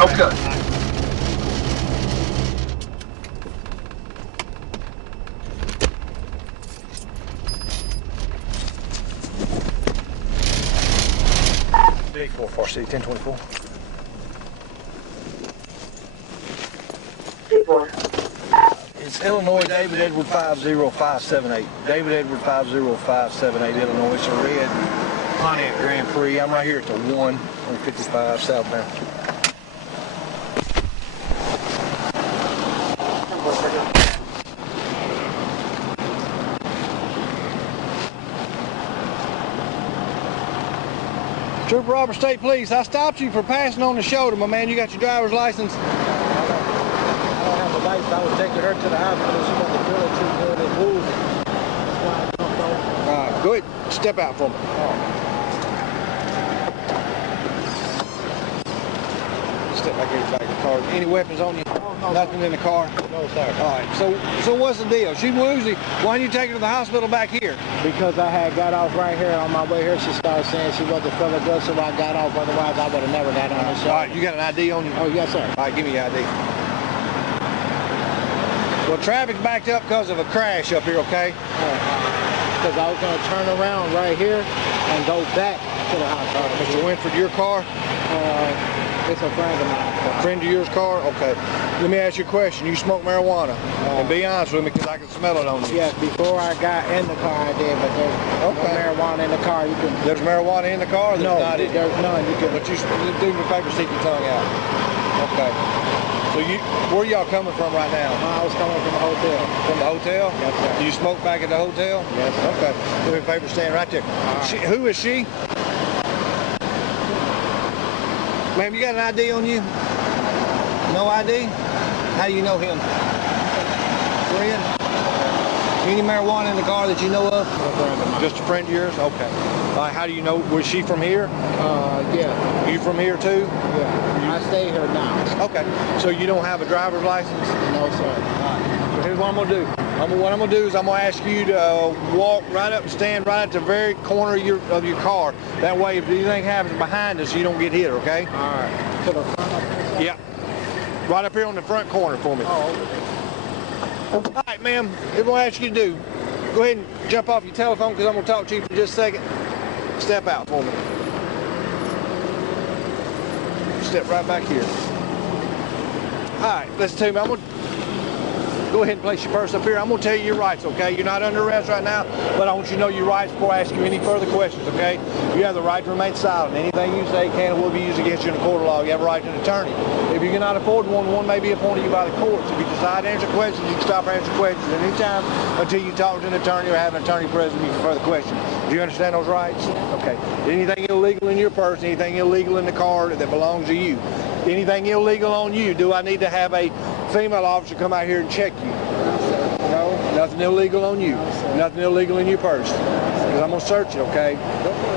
Okay. J4 Far City 1024. It's Illinois David Edward 50578. David Edward 50578, Illinois. It's a red Pontiac Grand Prix. I'm right here at the 155 southbound. Trooper Robert, State Police, I stopped you for passing on the shoulder, my man. You got your driver's license? I don't have a license. I was taking her to the hospital. She got the feeling too good and woozy. That's why I jumped over. All right, go ahead. Step out for me. Step back here back of the car. Any weapons on you? Oh, no, nothing in the car? No, sir. All right, so what's the deal? She woozy. Why didn't you take her to the hospital back here? Because I had got off right here. On my way here, she started saying she wasn't feeling good, so I got off. Otherwise, I would have never got on the show. All right, you got an ID on you? Oh, yes, sir. All right, give me your ID. Well, traffic's backed up because of a crash up here, okay? Because I was going to turn around right here and go back to the hospital. Mr. Winford, your car? It's a friend of mine. A friend of yours car? Okay. Let me ask you a question. You smoke marijuana? And be honest with me, because I can smell it on you. Yes, before I got in the car, I did, but there's no marijuana in the car. You can. There's marijuana in the car? There's no, not there's none. You can. But you do your paper, stick your tongue out. Okay. So where y'all coming from right now? I was coming from the hotel. From the hotel? Yes, sir. Do you smoke back at the hotel? Yes, sir. Okay. Give me a paper stand right there. Right. Who is she? Ma'am, you got an ID on you? No ID? How do you know him? Friend? Any marijuana in the car that you know of? Just a friend of yours? Okay. How do you know? Was she from here? Yeah. You from here too? Yeah. I stay here now. Okay. So you don't have a driver's license? No, sir. All right. So here's what I'm gonna do. What I'm gonna do is I'm gonna ask you to walk right up and stand right at the very corner of your car. That way, if anything happens behind us, you don't get hit. Okay? All right. To the front of the Yeah. Right up here on the front corner for me. Oh, okay. All right, ma'am. Here's what I ask you to do. Go ahead and jump off your telephone because I'm gonna talk to you for just a second. Step out for me. Step right back here. All right, listen to me. I'm gonna go ahead and place your purse up here. I'm gonna tell you your rights, okay? You're not under arrest right now, but I want you to know your rights before I ask you any further questions, okay? You have the right to remain silent. Anything you say can and will be used against you in a court of law. You have a right to an attorney. If you cannot afford one may be appointed you by the courts. If you decide to answer questions, you can stop answering questions at any time until you talk to an attorney or have an attorney present you for further questions. Do you understand those rights? Okay. Anything illegal in your purse, anything illegal in the car that belongs to you, anything illegal on you, do I need to have a female officer come out here and check you? No? Nothing illegal on you? Nothing illegal in your purse? Because I'm going to search it, okay?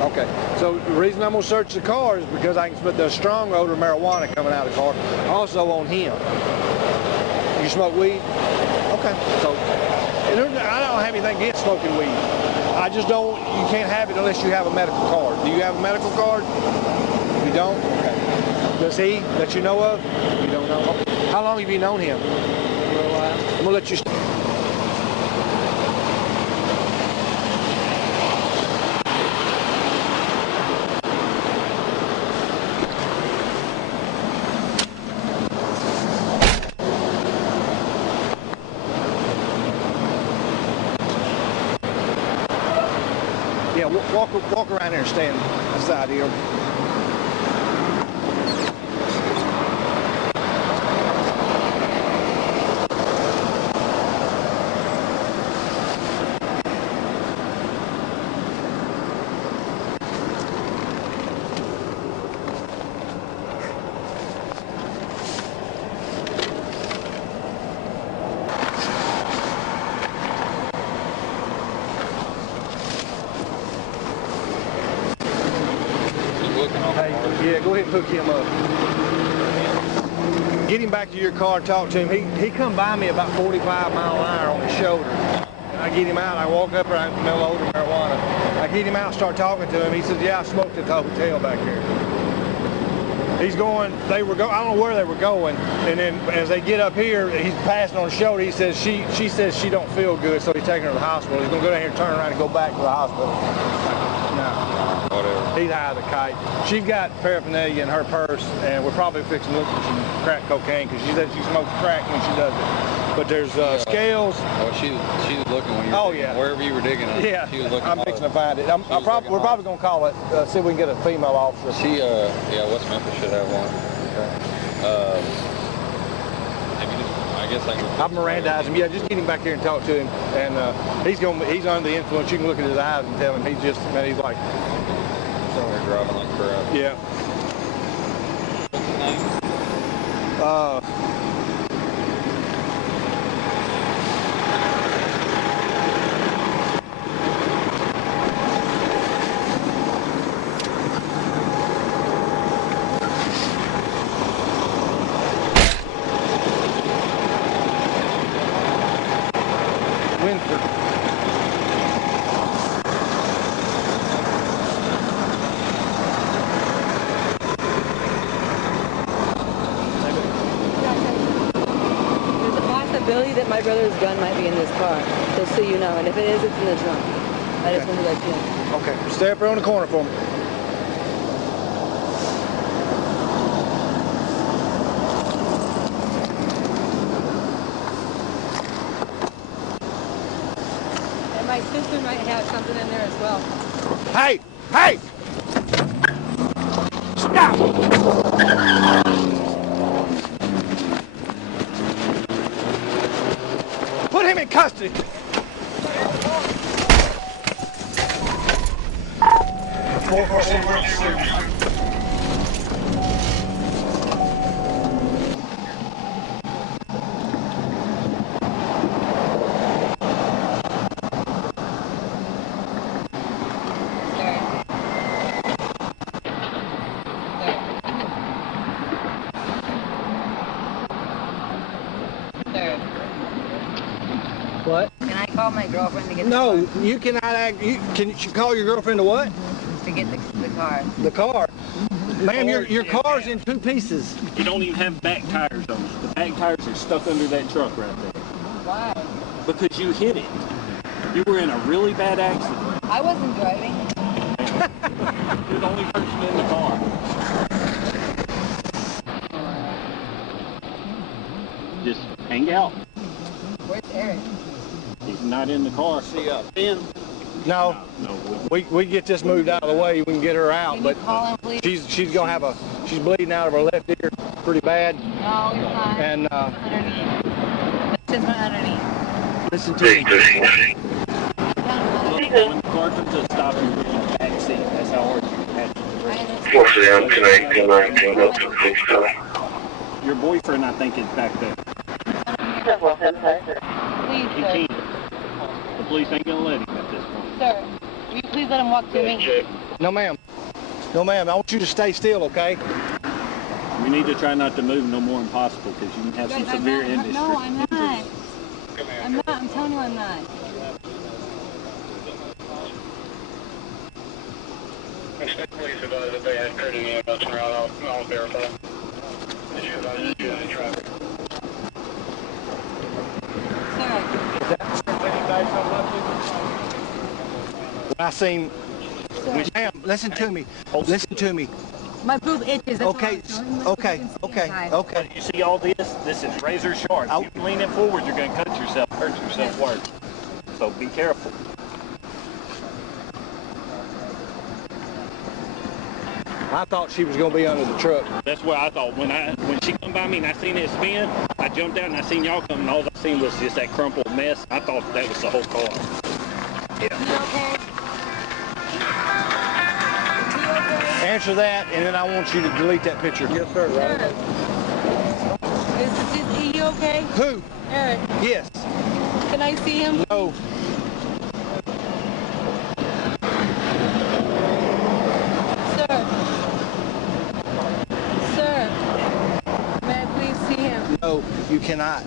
Okay. So the reason I'm going to search the car is because I can smell the strong odor of marijuana coming out of the car. Also on him. You smoke weed? Okay. So I don't have anything against smoking weed. I just don't, you can't have it unless you have a medical card. Do you have a medical card? You don't? Okay. Does he that you know of? You don't know? Okay. How long have you known him? I'm going to let you... Yeah, walk around there and stand beside him. Yeah, go ahead and hook him up. Get him back to your car, talk to him. He come by me about 45 mile an hour on his shoulder. I get him out, I walk up there, I smell odor of marijuana. I get him out, start talking to him. He says, yeah, I smoked at the hotel back here. He's going, I don't know where they were going, and then as they get up here, he's passing on the shoulder. He says, she says she don't feel good, so he's taking her to the hospital. He's gonna go down here, turn around, and go back to the hospital. No. Whatever. He's high as a kite. She's got paraphernalia in her purse, and we're probably fixing to look for some crack cocaine, because she says she smokes crack when she does it. But there's scales. Oh, she was looking when you were digging, wherever you were digging. Yeah, she was looking. I'm fixing to find it. We're probably gonna call it, see if we can get a female officer. She, yeah, West Memphis should have one. Okay. I guess I can. I'll Mirandize him. Yeah, just get him back here and talk to him. And he's under the influence. You can look at his eyes and tell him he's like. Somewhere driving like crap. Yeah. What's his name? That my brother's gun might be in this car, just so you know. And if it is, it's in the trunk. I just wanted to let you know. Okay, stay up there on the corner for me. And my sister might have something in there as well. Hey! Hey! Stop! Put him in custody. 447. What? Can I call my girlfriend to get No, you cannot act. Can you call your girlfriend to what? To get the car. The car. Ma'am, your car's in two pieces. You don't even have back tires on it. The back tires are stuck under that truck right there. Why? Because you hit it. You were in a really bad accident. I wasn't driving. You're the only person in the car. Just hang out. Where's Eric? He's not in the car. See up. Ben? No. We get this moved out of the way. We can get her out. Can you call him, please? She's gonna she's bleeding out of her left ear pretty bad. No, it's not. And underneath. It's just my underneath. Listen to me. When the car comes to a stop and you're in the back seat, that's how hard you had to. What's the answer? 19 go to the police car. Your boyfriend, I think, is back there. Please, He sir. can't. The police ain't gonna let him at this point. Sir, will you please let him walk to me? No, ma'am. No, ma'am. I want you to stay still, okay? We need to try not to move no more than possible because you can have some severe injuries. No, I'm not. I'm not. I'm telling you I'm not. Police advised that they had occurred in the ambulance route. I'll verify. Traffic. I seen. Ma'am, listen to me. Listen to me. My boob itches. Okay, okay. You see all this? This is razor sharp. If you lean it forward, you're going to cut yourself, hurt yourself worse. So be careful. I thought she was going to be under the truck. That's what I thought. When she come by me and I seen it spin, I jumped out and I seen y'all coming. All I seen was just that crumpled mess. I thought that was the whole car. Yeah. You okay? Answer that, and then I want you to delete that picture. Yes, sir. Is he okay? Who? Eric. Yes. Can I see him? No. Sir, may I please see him? No, you cannot.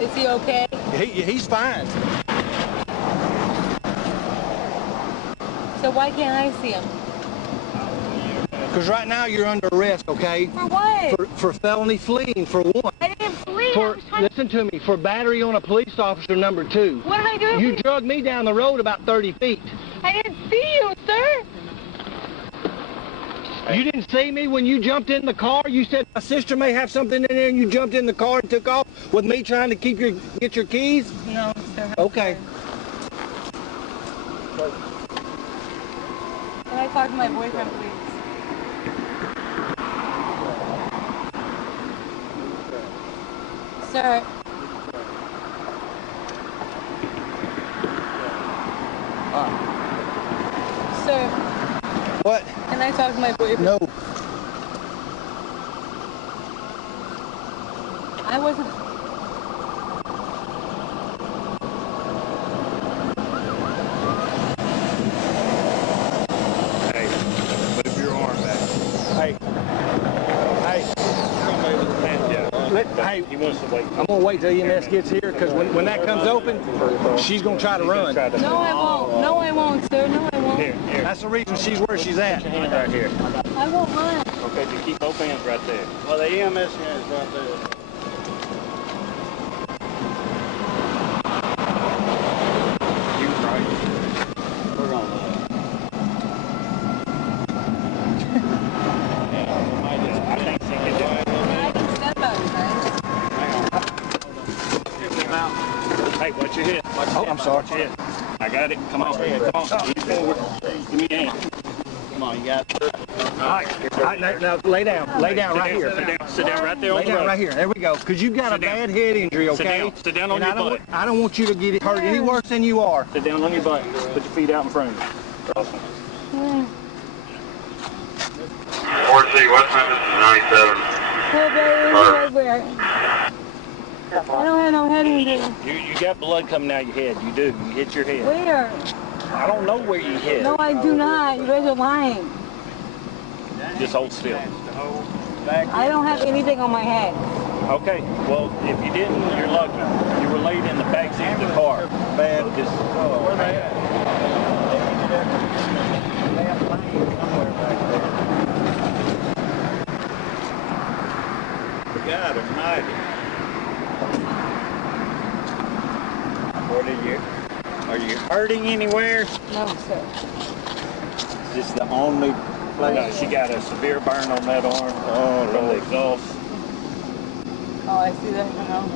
Is he okay? He's fine. So why can't I see him? Because right now you're under arrest, okay? For what? For felony fleeing, for one. I didn't flee. Listen to me, for battery on a police officer, number 2. What am I doing? You drugged me down the road about 30 feet. I didn't see you, sir. You didn't see me when you jumped in the car? You said my sister may have something in there and you jumped in the car and took off with me trying to get your keys? No, sir. Okay. Can I talk to my boyfriend, please? Sir. Sir. What? Can I talk to my boyfriend? No. I wasn't. Hey, move your arm back. Hey. Hey. Hey. He wants to wait. I'm gonna wait till EMS gets here because when that comes open, she's gonna try to run. No, I won't. No, I won't, sir. No, I won't. Here. That's the reason she's where she's at. Put your hand right here. I won't run. Okay, just keep both hands right there. Well, the EMS is right there. You right. We're gonna I think she can do it. I can step out, Hey, watch your head. Oh, I'm sorry. Watch your head. I got it. Come on. Come on. Lean forward. Give me your hand. Come on, you got it. All right, now lay down. Lay down right here. Sit down right there on Lay the down road. right here. There we go. Because you've got a bad head injury, okay? Sit down on And your butt. I don't want you to get hurt any worse than you are. Sit down on your butt. Put your feet out in front of you. Cross them. 4C, West Memphis is 97. I don't have no head injury. You got blood coming out your head. You do. You hit your head. Where? I don't know where you hit. No, I do not. You guys are lying. Just hold still. I don't have anything on my head. Okay. Well, if you didn't, you're lucky. You were laid in the backseat of the car. Bad. So just, Where they at? God almighty. What are you hurting anywhere? No, sir. Is this the only place? no, she got a severe burn on that arm. Oh, From the Lord. exhaust. Oh, I see that now.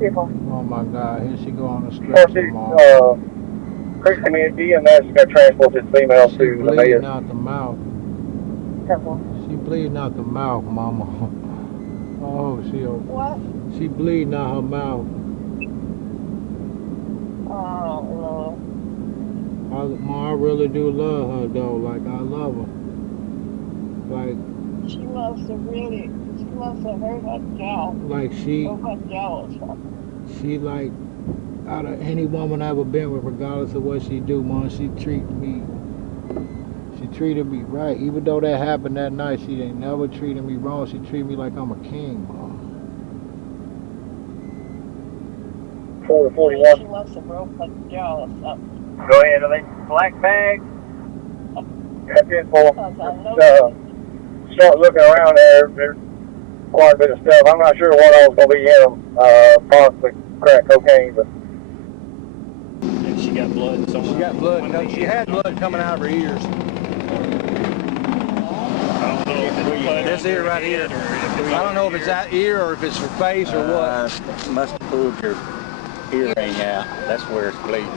Oh my God, here she go on the 4C, stretcher, Mom. Christian EMS got transported female She to the bleeding mayor. out the mouth. Careful. She bleeding out the mouth, Mama. Oh, What? she bleeding out her mouth. Oh, Lord. I really do love her though. Like I love her. Like She must have hurt her jaw. like she Her jaw was like out of any woman I ever been with, regardless of what she do, Mom, she treated me right. Even though that happened that night, she ain't never treated me wrong. She treated me like I'm a king, Mom. 441. She must have broke her jaw or something. Go ahead, are they black bags? That's it, for. Because I know Start looking around there. There's quite a bit of stuff. I'm not sure what all's going to be in them. Possibly crack cocaine, but And she got blood somewhere. She got blood. She had blood coming out of her ears. I don't know if it's blood This on ear her right head here. or if it's I don't know if it's that ear or if it's her face or what. Must have pulled her earring out. That's where it's bleeding.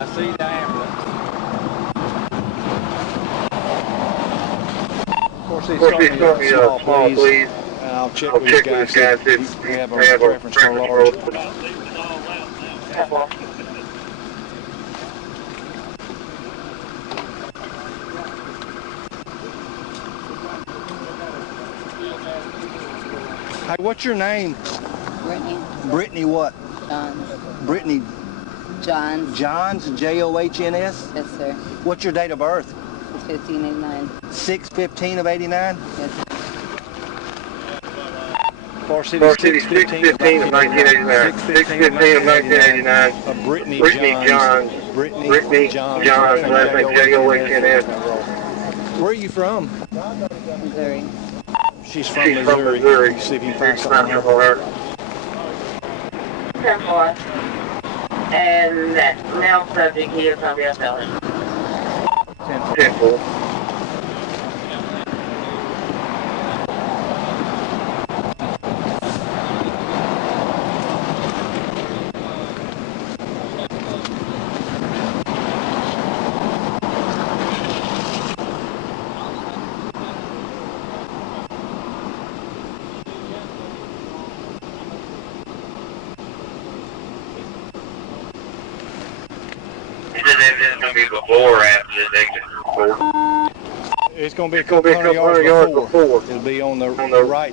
I see the ambulance. 4C, start me small, please. And I'll check I'll with check these with guys. these guys See if if we have a they have a preference for preference large. for Hey, what's your name? Brittany. Brittany what? Johns. Brittany Johns. Johns, Johns? Yes, sir. What's your date of birth? It's 1589. 6/15 of 89? Yes. Far City 6/15 of 1989. 6/15 of 1989. Brittany Johns. Brittany Johns. Last name J-O-H-N-S. Where are you from? Missouri. She's from Missouri. See if you can find something for her. 10-4. And that male subject, he is going to be a felon. 10-4. It's going to be before or after this exit report? It's going to be a couple hundred yards before. It'll be on the right